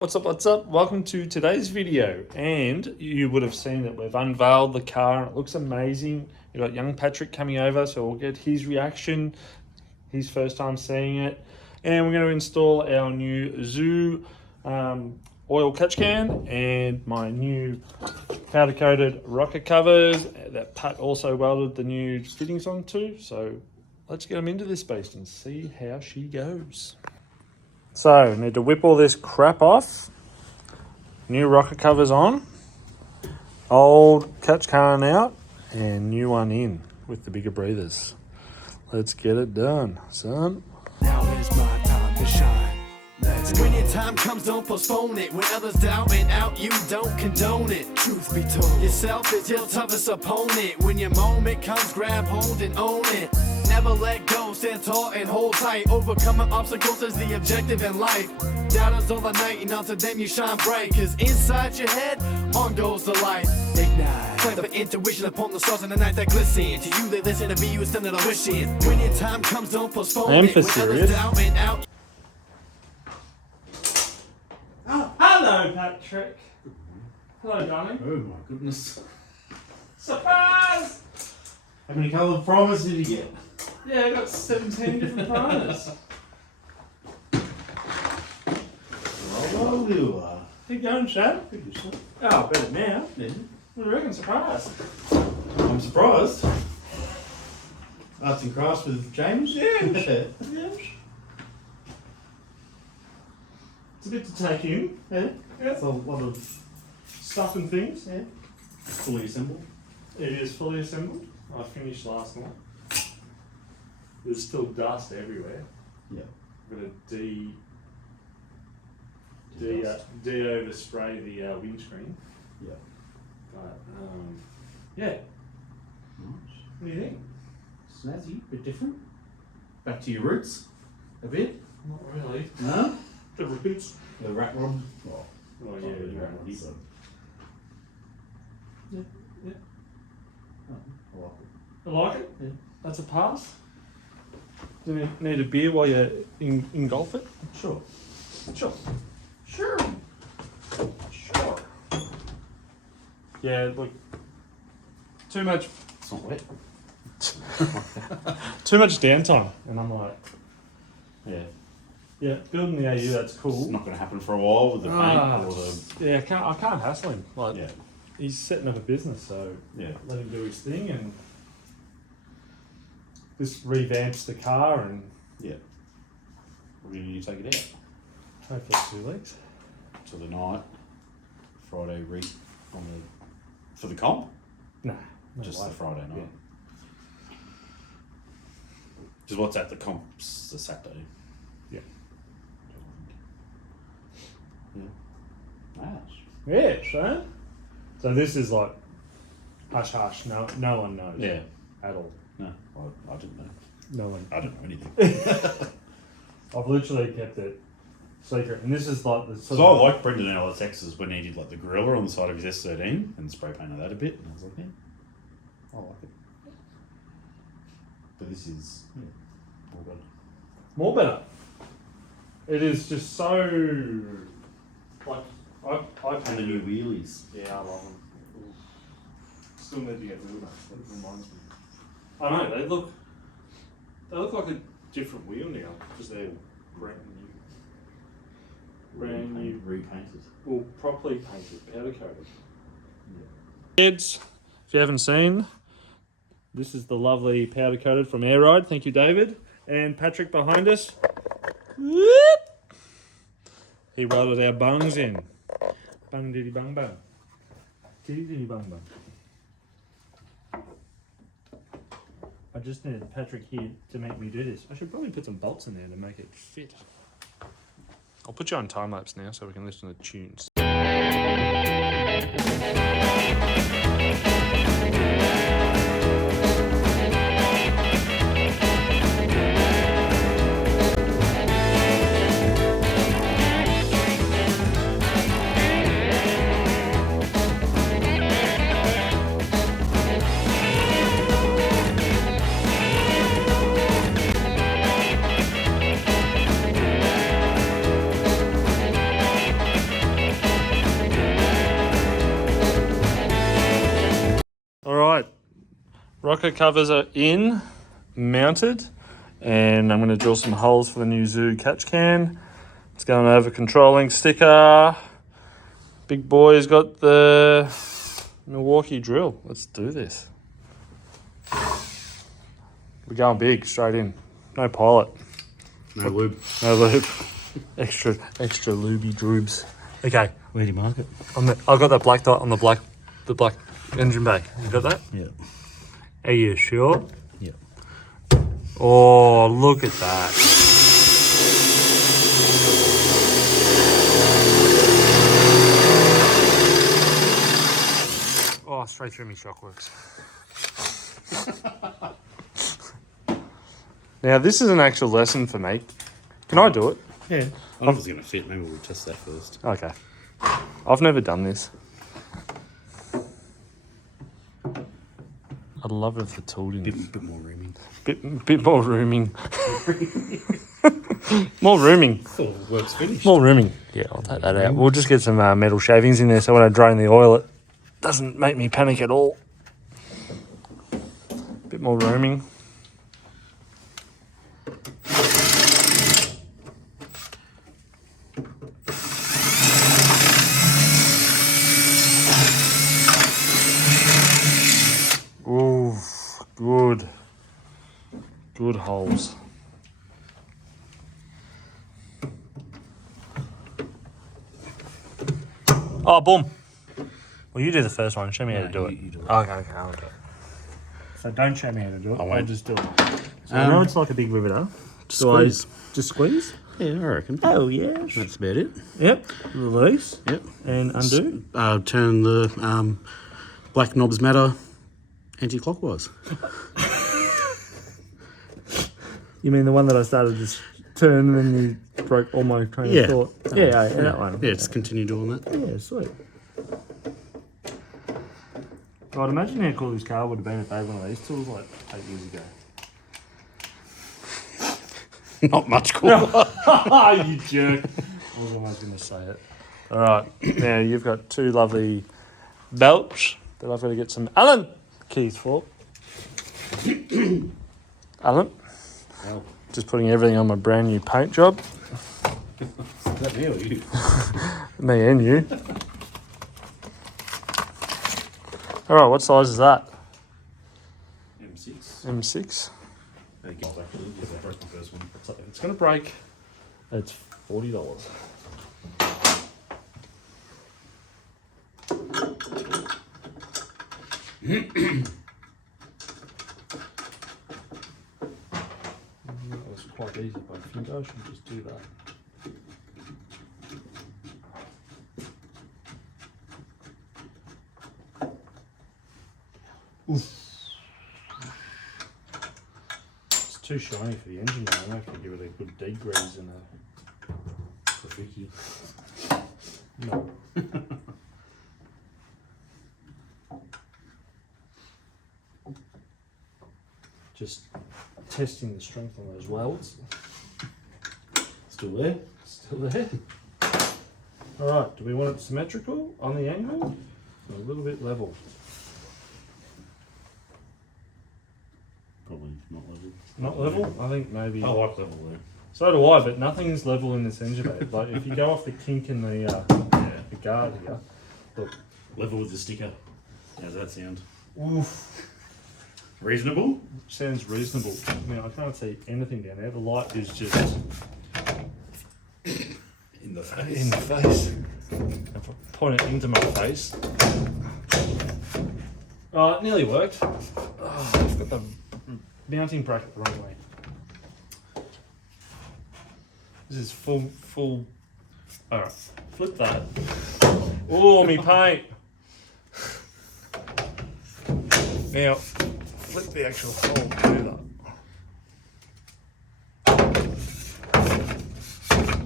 What's up, what's up? Welcome to today's video, and you would have seen that we've unveiled the car and it looks amazing. We've got young Patrick coming over, so we'll get his reaction, his first time seeing it. And we're going to install our new Xyynot oil catch can and my new powder coated rocker covers that Pat also welded the new fittings onto. So let's get them into this beast and see how she goes. So, need to whip all this crap off. New rocker covers on. Old catch can out. And new one in with the bigger breathers. Let's get it done, son. Now is my time to shine. When your time comes, don't postpone it. When others down and out, you don't condone it. Truth be told, yourself is your toughest opponent. When your moment comes, grab hold and own it. Never let go, stand tall and hold tight. Overcoming obstacles is the objective in life. Doubters all the night, and onto them you shine bright. Cause inside your head, on goes the light. Ignite. Plan for intuition upon the stars in the night that glisten. To you they listen, to be you is something to wish in. When your time comes, don't postpone it. When others down and out. Oh, hello, Patrick. Hello, darling. Oh my goodness. Surprise! How many coloured primers did you get? Yeah, I got 17 different primers. Oh, you are. How you going, Shad? Pretty good. Oh, better now. Yeah. What do you reckon? Surprise. I'm surprised. Arts and crafts with James? Yeah. Yeah. It's a bit to take in. Yeah. Yeah. It's a lot of Stuff and things. yeah. Fully assembled. It is fully assembled. I finished last night. There's still dust everywhere. Yeah. I'm going to de-overspray the windscreen. Yeah. But, yeah. Nice. What do you think? Snazzy, bit different. Back to your roots a bit. Not really. No? The roots. The rat rod. Well, Oh, not yeah, really the rat rat rod, rods. but Yeah, yeah. I like it. I like it. Yeah. That's a pass. Do you need a beer while you engulf it? Sure. Sure. Sure. Sure. Yeah, look. Too much It's not wet. too much downtime. And I'm like, Yeah. yeah, building the AU, that's It's cool. not going to happen for a while with the paint or the. Yeah, I can't hassle him. Like, Yeah. he's setting up a business, so Yeah. let him do his thing, and this revamps the car, and Yeah. We're going to need to take it out. hopefully 2 weeks. To the night, Friday on the for the comp, Nah, no just way. the Friday night. Yeah. Just what's at the comps the Saturday. Yeah. Yeah. Nice. Yeah, son. So this is like hush hush. No one knows. Yeah. At all. No, I didn't know. No one. I don't know anything. I've literally kept it secret, and this is like the sort So I of, like Brendan LSX's when he did like the gorilla on the side of his S13 and spray painted that a bit, and I was like, yeah, I like it. But this is all good. more better. It is just so like I And the painted new it. wheelies. Yeah, I love them. Still need to get wheel nuts. That reminds me. I know they look like a different wheel now because they're brand new. Brand new. Repainted. Well, properly painted, powder coated. Kids, if you haven't seen, this is the lovely powder coated from Airride. Thank you, David. And Patrick behind us. Whoop! He welded our bungs in. Bung diddy bung bung. Diddy diddy bung bung. I just needed Patrick here to make me do this. I should probably put some bolts in there to make it fit. I'll put you on time lapse now so we can listen to the tunes. rocker covers are in, mounted, and I'm going to drill some holes for the new Zoo catch can. It's going over controlling sticker. Big boy's got the Milwaukee drill. Let's do this. We're going big, straight in. No pilot. No lube. No lube. extra lubey droobs. Okay. Where do you mark it? I've got that black dot on the black engine bay. You got that? Yeah. Are you sure? Yeah. Oh, look at that. Oh, straight through me shockworks. Now, this is an actual lesson for me. Can I do it? Yeah. I don't know if it's going to fit. Maybe we'll test that first. Okay. I've never done this. I'd love if the tool didn't. Bit more rooming. Bit more rooming. More rooming. Oh, work's finished. More rooming. Yeah, I'll take that out. We'll just get some metal shavings in there so when I drain the oil, it doesn't make me panic at all. Bit more rooming. Ooh, good. Good holes. Oh, boom. Well, you do the first one. Show me how to do it. You do it. Okay, I'll do it. So don't show me how to do it. I won't. I'll just do it. So I know it's like a big riveter. Squeeze. Just squeeze? Yeah, I reckon. Oh, yes. That's about it. Yep. Release. Yep. And undo. Turn the black knobs matter anti-clockwise. You mean the one that I started to turn and then you broke all my train Yeah. of thought? Yeah, that one. Yeah, just continue doing that. Yeah, sweet. God, imagine how cool this car would have been if they had one of these tools like 8 years ago. Not much cooler. You jerk. I was almost going to say it. All right, now you've got two lovely belts that I've got to get some Allen keys for. Allen, Well, just putting everything on my brand new paint job. is that me or you? Me and you. All right, what size is that? M6. M6. Actually, yeah, I broke the first one. So if it's going to break, it's $40. That was quite easy, but I think I should just do that. It's too shiny for the engine though. I have to give it a good degrease and a Rafiki. no. Just testing the strength on those welds. Still there? Still there. Alright, do we want it symmetrical on the angle? Or a little bit level? Probably not level. Not level? I think maybe. I like level there. So do I, but nothing's level in this engine bay. Like if you go off the kink in the guard here, look. Level with the sticker. How's that sound? Oof. Reasonable? Sounds reasonable. I mean, I can't see anything down there. The light is just In the face. in the face. If I point it into my face. Oh, it nearly worked. Oh, I've got the mounting bracket the wrong way. This is full. Alright, flip that. Oh, me paint. Now, flip the actual hole to that.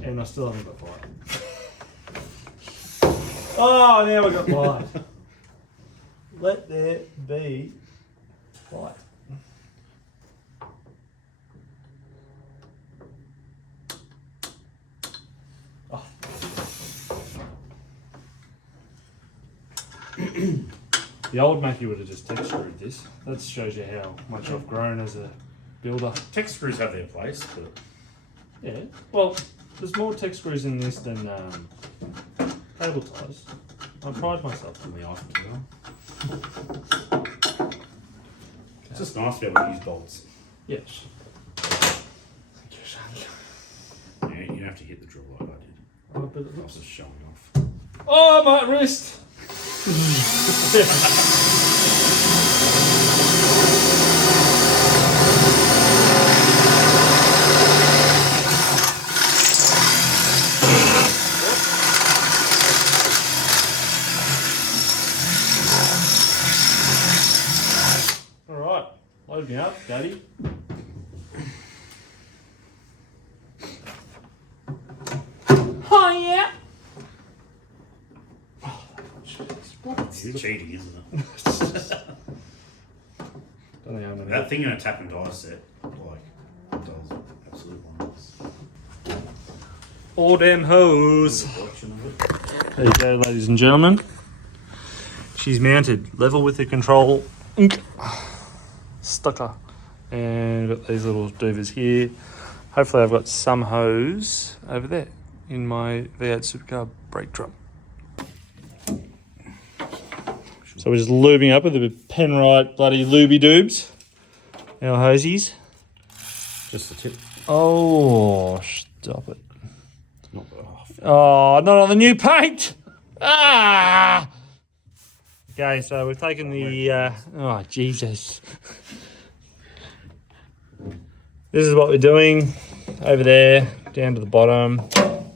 And I still haven't got light. Oh, now we got light. Let there be light. Oh. The old Matthew would have just tech screwed this. That shows you how much I've grown as a builder. Tech screws have their place, but Yeah, well, there's more tech screws in this than cable ties. I pride myself. in the Eiffel Tower. It's just nice to be able to use bolts. Yes. Yeah, you don't have to hit the drill like I did. Oh, but it I was looks... just showing off. Oh, my wrist! All right, load me up, Daddy. Oh yeah. It's cheating, isn't it? Don't think I'm gonna- That thing in a tap and die set, like, does absolute wonders. All them hoes. There's a collection of it. There you go, ladies and gentlemen. She's mounted level with the control stucker, and got these little doovers here. Hopefully, I've got some hose over there in my V8 supercar brake drum. So we're just lubing up with a bit of Penrite bloody looby doobs. Our hosies. Just the tip. Oh, stop it. Not the off. Oh, not on the new paint! Ah! Okay, so we've taken the... oh, Jesus. This is what we're doing. Over there, down to the bottom.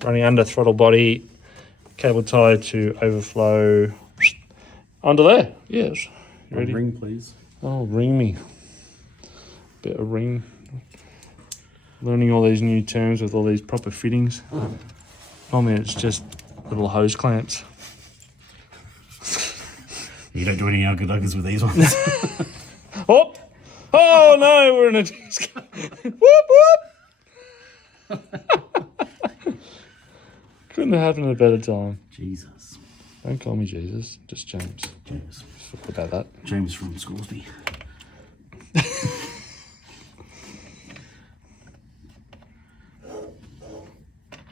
Running under throttle body. Cable tie to overflow. Under there. Yes. You ready? Ring, please. Oh, ring me. Bit of ring. Learning all these new terms with all these proper fittings. Normally it's just little hose clamps. You don't do any uggas with these ones. Oh! Oh no, we're in a disco. Whoop whoop! Couldn't have happened at a better time. Jesus. Don't call me Jesus, just James. James. Forgot about that. James from Scoresby.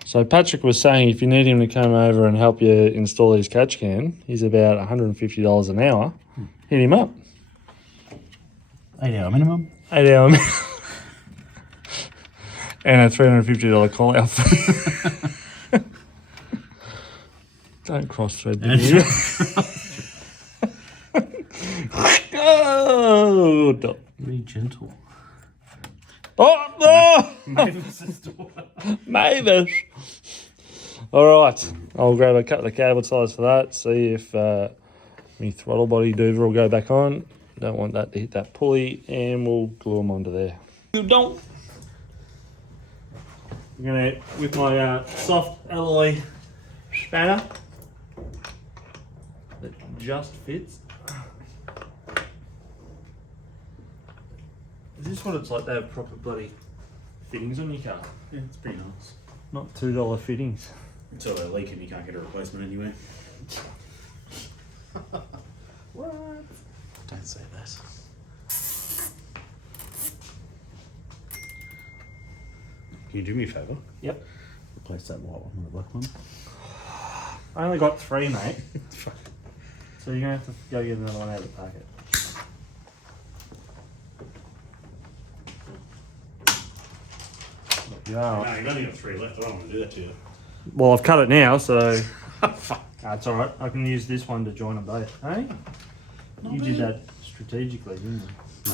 So Patrick was saying if you need him to come over and help you install his catch can, he's about $150 an hour. Hit him up. 8 hour minimum. 8 hour minimum. And a $350 call out fee. Don't cross thread the video. Oh, no. Very gentle. Oh, Mavis' daughter. Mavis. All right, I'll grab a couple of cable ties for that. See if my throttle body doover will go back on. Don't want that to hit that pulley, and we'll glue them onto there. You don't. I'm gonna with my soft alloy spanner that just fits. Is this what it's like to have proper bloody fittings on your car? Yeah, it's pretty nice. Not $2 fittings. Until they leak and you can't get a replacement anywhere. What? Don't say that. Can you do me a favour? Yep. Replace that white one with the black one. I only got 3, mate. So you're gonna have to go get another one out of the packet. Yeah. No, you've only got 3 left. I don't want to do that to you. Well, I've cut it now, so that's all right. I can use this one to join them both. Hey, you did that strategically, didn't you? No.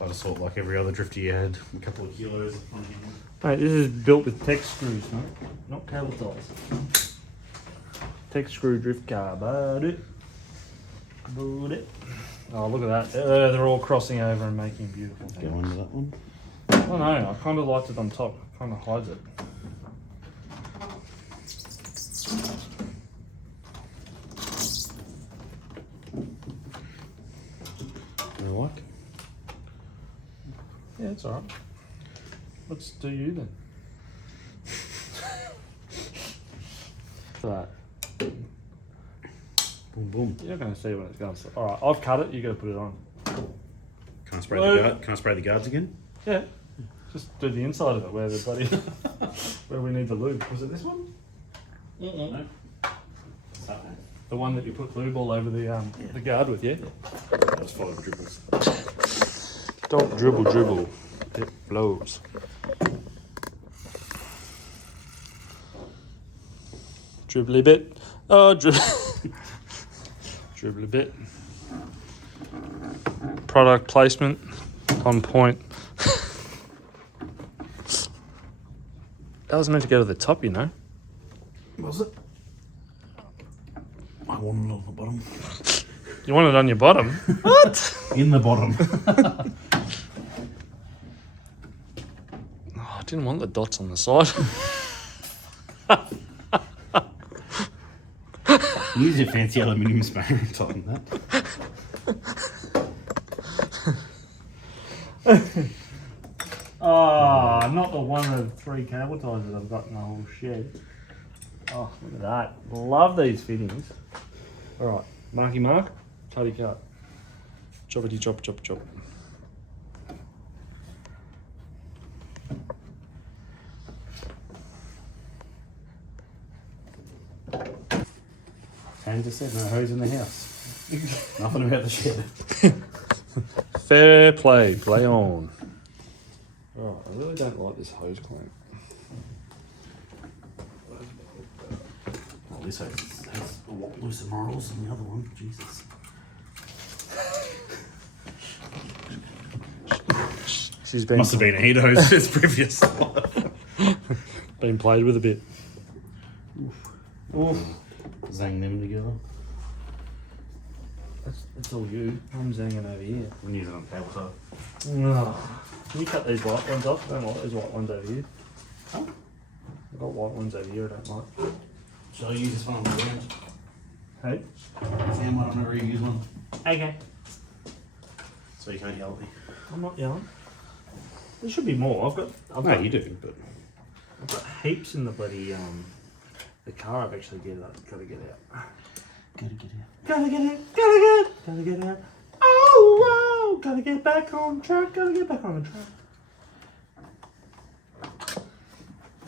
I just thought like every other drifter you had a couple of kilos on him. Mate, this is built with tech screws, mate, not cable ties. Tech screw drift car, buddy. Buddy. Oh, look at that. They're all crossing over and making beautiful Go things. under that one. Oh no, I kind of liked it on top. It kind of hides it. You like? Yeah, it's alright. Let's do you then. Boom, boom. You're not going to see when it's going. All right, I've cut it. You got to put it on. Can I spray the guard? Can I spray the guards again? Yeah. Just do the inside of it where the bloody where we need the lube. Was it this one? No. The one that you put lube all over the guard with, yeah? Just follow the dribbles. Don't dribble. It flows. Dribbly bit. Oh, dribbly bit. Product placement on point. That was meant to go to the top, you know. Was it? I wanted it on the bottom. You want it on your bottom? What? In the bottom. Oh, I didn't want the dots on the side. Use your fancy aluminium spanner and tighten that. Oh, not the one of 3 cable ties that I've got in the whole shed. Oh, look at that. Love these fittings. All right, marky mark, cutty cut. Choppity chop, chop, chop. And just said no hose in the house. Nothing about the shed. Fair play, play on. Oh, I really don't like this hose clamp. Well, this hose has a lot looser morals than the other one. Jesus. She's been Must have been a heat hose to its previous life. been played with a bit. Oof. Zang them together. That's all you. I'm zanging over here. I'm using it on tabletop. No. Can you cut these white ones off? I don't like these white ones over here. Huh? I've got white ones over here I don't like. Shall I use this one on the ground? Hey? Sam, I don't know where you use one. Okay. So you can't yell at me. I'm not yelling. There should be more. I've got No, you do, but I've got heaps in the bloody the car. I've actually gotta get out. gotta get out. Gotta get out. Oh wow! Gotta get back on track. Gotta get back on the track.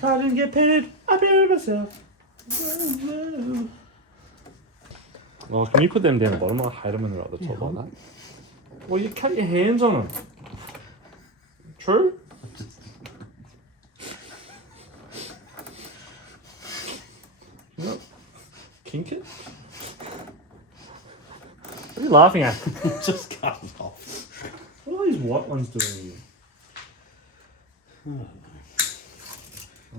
Car didn't get painted. I painted myself. Oh, can you put them down the bottom? I hate them when they're at the top like that. Well, you cut your hands on them. True? You know, kink it? What are you laughing at? Just cut it off. What are these white ones doing here?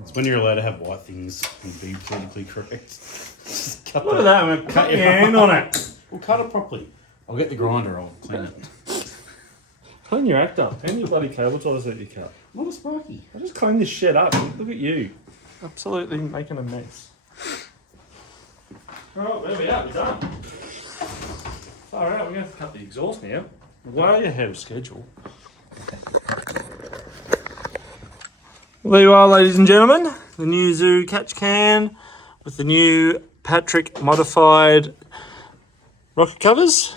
It's when you're allowed to have white things and be politically correct. Just cut Look at that, I'm gonna cut your hand on it. We'll cut it properly. I'll get the grinder, I'll clean it. Clean your act up. And your bloody cable ties that you cut. Not a sparky. I just cleaned this shit up. Look at you. Absolutely making a mess. Alright, where are we at? We're done. Alright, we're going to have to cut the exhaust now. Way ahead of schedule. Well, there you are, ladies and gentlemen. The new Zoo catch can with the new Patrick modified rocket covers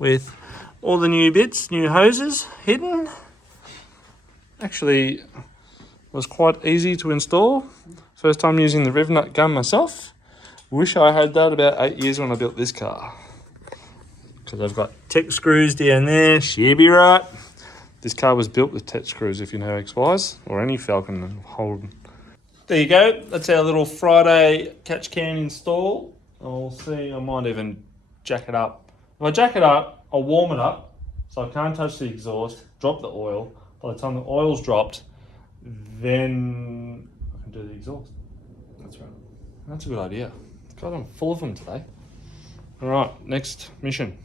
with all the new bits, new hoses hidden. Actually, was quite easy to install. First time using the Rivnut gun myself. Wish I had that about 8 years when I built this car. Because I've got tech screws down there, she'll be right. This car was built with tech screws, if you know XYs, or any Falcon and Holden. There you go. That's our little Friday catch can install. I'll see, I might even jack it up. If I jack it up, I'll warm it up, so I can't touch the exhaust, drop the oil. By the time the oil's dropped, then I can do the exhaust. That's right. That's a good idea. God, I'm full of them today. All right, next mission.